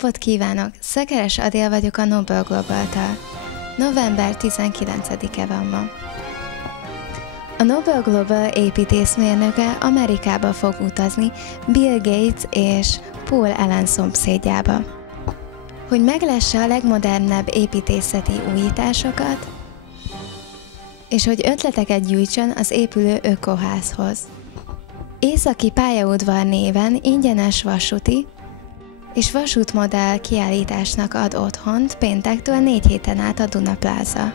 napot kívánok! Szekeres Adél vagyok a Noble Global-től. November 19-e van ma. A Noble Global építészmérnöke Amerikába fog utazni Bill Gates és Paul Allen szomszédjába, hogy meglesse a legmodernebb építészeti újításokat, és hogy ötleteket gyűjtsön az épülő ökoházhoz. Északi pályaudvar néven ingyenes vasúti és vasútmodell kiállításnak ad otthont péntektől 4 héten át a Duna Plaza.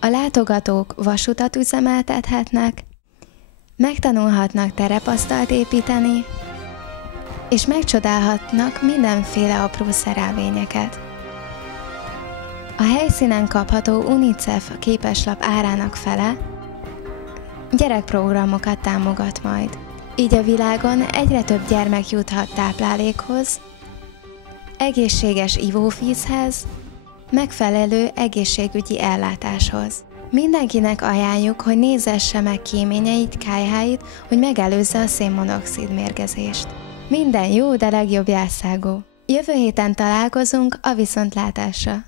A látogatók vasutat üzemeltethetnek, megtanulhatnak terepasztalt építeni, és megcsodálhatnak mindenféle apró szerelvényeket. A helyszínen kapható UNICEF képeslap árának fele gyerekprogramokat támogat majd. Így a világon egyre több gyermek juthat táplálékhoz, egészséges ivóvízhez, megfelelő egészségügyi ellátáshoz. Mindenkinek ajánljuk, hogy nézesse meg kéményeit, kályháit, hogy megelőzze a szénmonoxid mérgezést. Minden jó, de legjobb jelszágú. Jövő héten találkozunk, a viszontlátásra!